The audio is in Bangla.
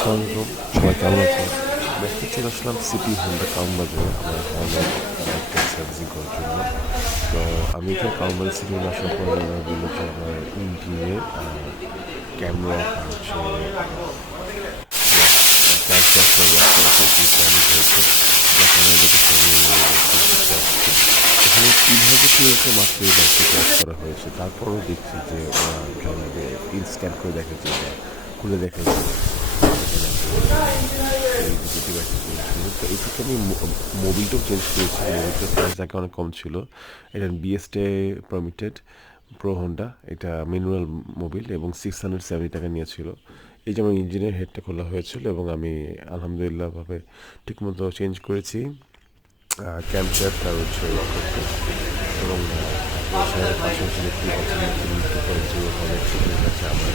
আসসালামু আলাইকুম, সবাই কেমন আছেন? আমি আজকে চলে আসলাম সিটি হোন্ডা টাউন বাজারে আমার ধরনের বাইকটা সার্ভিসিং করার জন্য। তো আমি এখানে টাউন বাজার সিটি হোন্ডা আসার পর ওনারা বললো যে আমার ইঞ্জিনের ক্যামেরা আর হচ্ছে ক্যাশ বক্সের রিপেয়ারিং হয়েছে, যার কারণে ওদের কাছে আমি করতে আসছি। এখানে ৩,০০০ কিলোমিটার মাত্র এই বাইকটি ক্যাশ করা হয়েছে। তারপরও দেখছি যে ওরা জনকে ইনস্ট্যান্ট করে দেখাচ্ছে বা খুলে দেখাচ্ছে এখানে আসলে এই যে ডিভাইসটা চলছিল। তো এই থেকে আমি মোবিলটাও চেঞ্জ করেছি। মোবিলটার প্রাইস আগে অনেক কম ছিল। এটা বিএসটে পারমিটেড প্রো হোন্ডা, এটা ম্যানুয়াল মোবিল এবং 670 টাকা নিয়েছিল। এই যে আমার ইঞ্জিনের হেডটা খোলা হয়েছিল এবং আমি আলহামদুলিল্লাহভাবে ঠিকমতো চেঞ্জ করেছি ক্যাম্প শ্যাফট আর হচ্ছে রকারকে। এবং এছাড়া পাশাপাশি দেখতে পাচ্ছেন নতুন 2.0 অনেক ফিচার আছে আমার